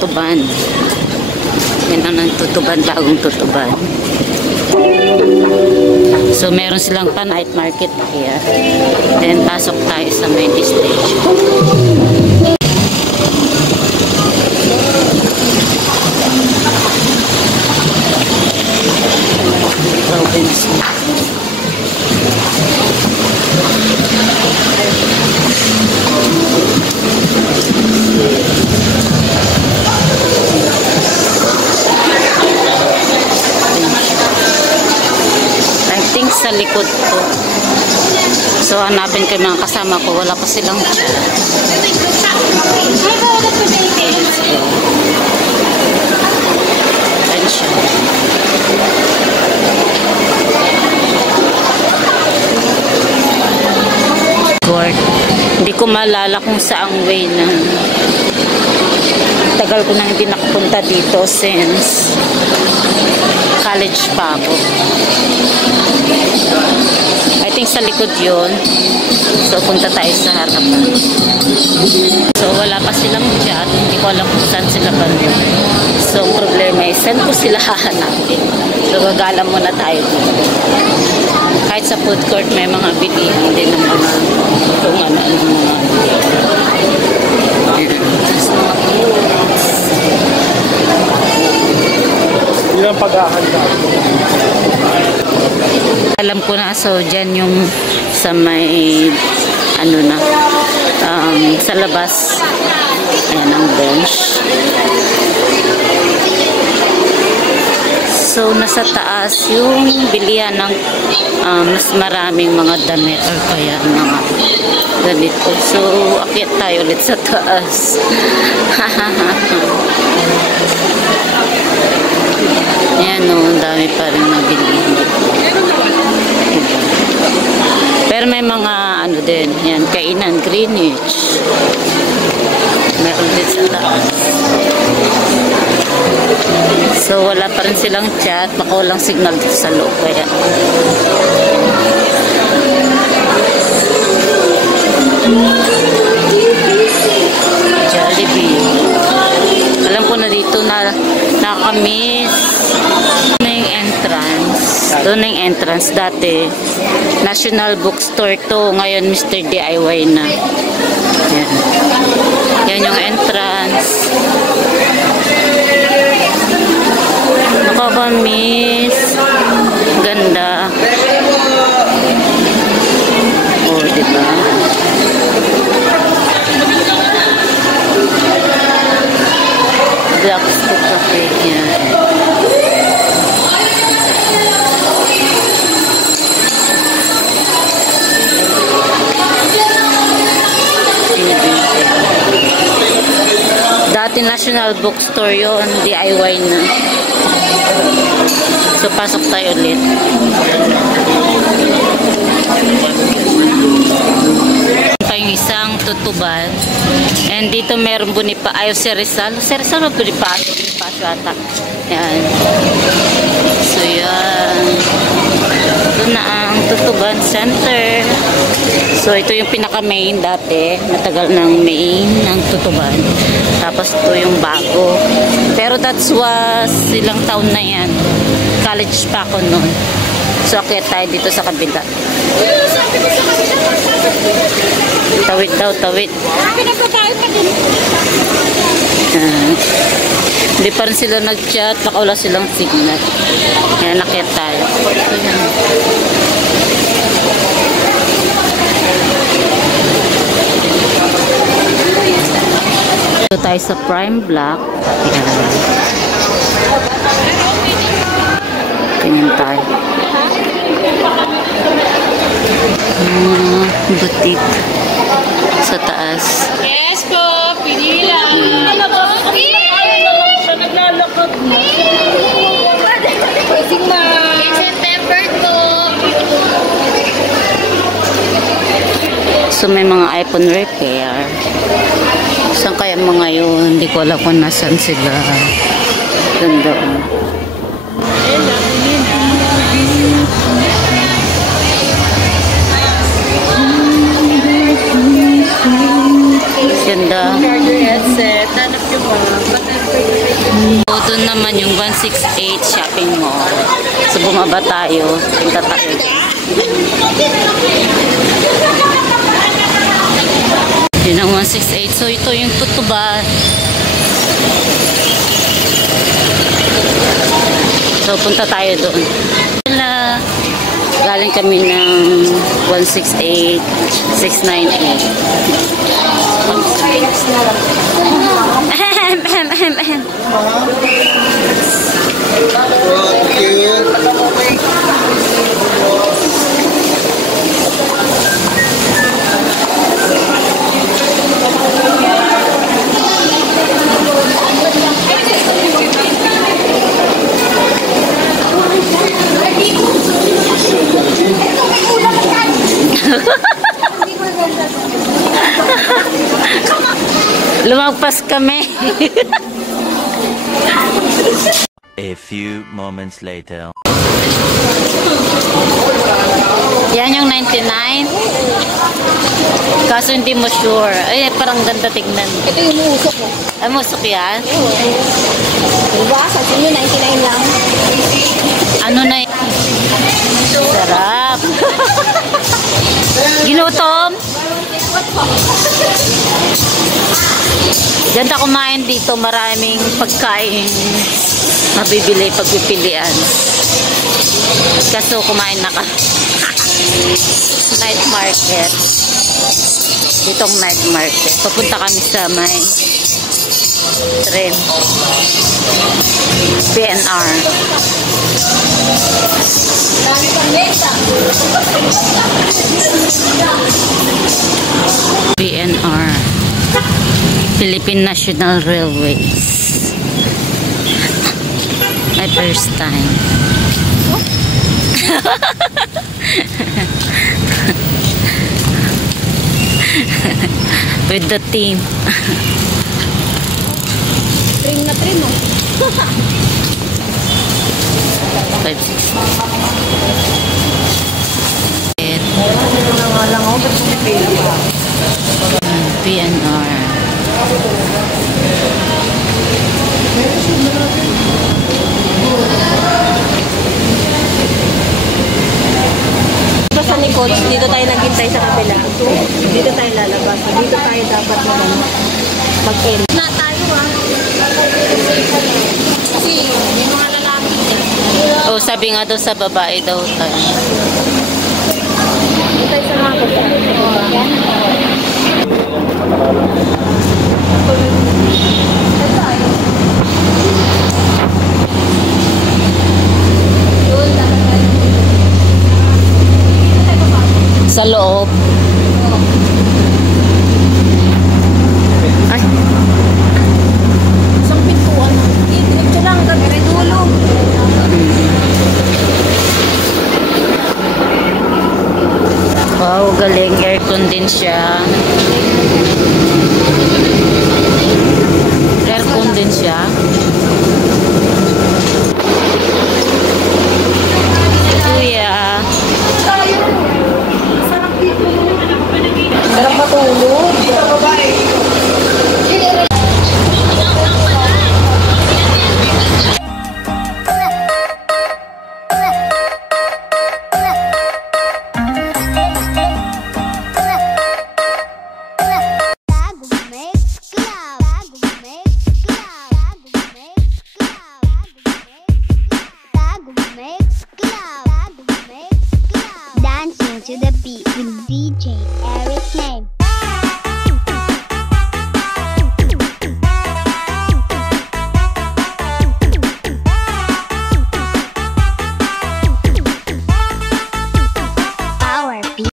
Tutuban. Yan ang Tutuban, bagong Tutuban. So, meron silang pa-night market here. Then, pasok tayo sa main stage. Sa likod ko. So, hanapin ko yung mga kasama ko. Wala pa silang chat. Attention. Court. Hindi ko maalala kung saang way na. Tagal ko nang hindi nakapunta dito since college pa ako. I think sa likod yun. So, punta tayo sa harapan. So, wala pa silang chat. Hindi ko alam kung saan sila banda. So, ang problema ay saan ko sila hahanapin. So, gagala muna tayo dito. Kahit sa food court, may mga bilihan din ng mga kung ano-ano mga Ilang paghahanda. Alam ko na, so dyan yung sa may ano na sa labas. Ayan ang bench. So nasa taas yung bilihan ng mas maraming mga damit or kaya mga ganito. So akyat tayo ulit sa taas. Ayan o, dami pa rin nabili. Pero may mga ano din, yan, kainan, Greenwich. Meron din sa taas. So wala pa rin silang chat, baka walang signal dito sa loob. Kaya Jollibee. Alam ko na dito na nakakamiss na yung entrance. Doon na yung entrance. Dati National Bookstore to. Ngayon Mr. DIY na. Yan. Yan yung entrance. Nakakamiss. Ganda. Oh, diba? Blackstock Cafe. Yan. Dati National Bookstore yun, DIY na. So, pasok tayo ulit. Ito yung isang Tutuban. And dito meron Bonifacio. Ayaw si Rizal. Si Rizal o Bonifacio? Bonifacio ata. Yan. So, yan. Ito na ang Tutuban Center. So, ito yung pinaka-main dati. Matagal ng main ng Tutuban. Tapos, ito yung bago. Pero that was ilang taon na yan. College pa ako noon. So, akit tayo dito sa kabila. Tawid daw, tawid. Hindi pa rin sila nag-chat. Baka wala silang signal. Yan, akit tayo. Dito tayo sa Prime Block. Yan. Tingnan tayo. Boutique sa taas. Yes po, pili lang. Naglalakad mo. Pwedeng na. Vincent Tempered po. So may mga iPhone repair. Saan kaya mga yun? Hindi ko alam kung nasan sila. Ganda. Ganda. Charger headset. Nanap yung mga. naman yung 168 shopping mall. So, bumaba tayo. Punta tayo. Yun ang 168. So, ito yung tutuban. So, punta tayo doon. Galing kami ng 168, 698. Lumagpas kami. A few moments later. Yan yung 99. Kaso hindi mo sure. Ay, parang ganda tignan. Ito yung musok mo. Ay, musok yan? Diba? Sa inyo, 99 lang. Ano na yun? Sarap. Ginutom? Ganda kumain dito. Maraming pagkain mabibili, pagpipilian. Kaso kumain na ka. Night market. Ditong night market. Papunta kami sa may tren. PNR. PNR. Philippine National Railways. My first time. With the team. Trim na trim, oh. 560. PNR. Sa Nicole, dito tayo naghintay sa kabila. Dito tayo lalabas. Dito tayo dapat mag-end. Na tayo, ah. Kasi may mga lalaki dyan. Oh, sabi nga daw sa babae daw tayo. Dito tayo sa mga Sa loob. Ay. isang pintuan. Dito lang, kami dulo. Wow, galing. Aircon din siya. Aircon din siya. Kuya. Sarap matulog. Dancing to the beat with DJ Eric Name.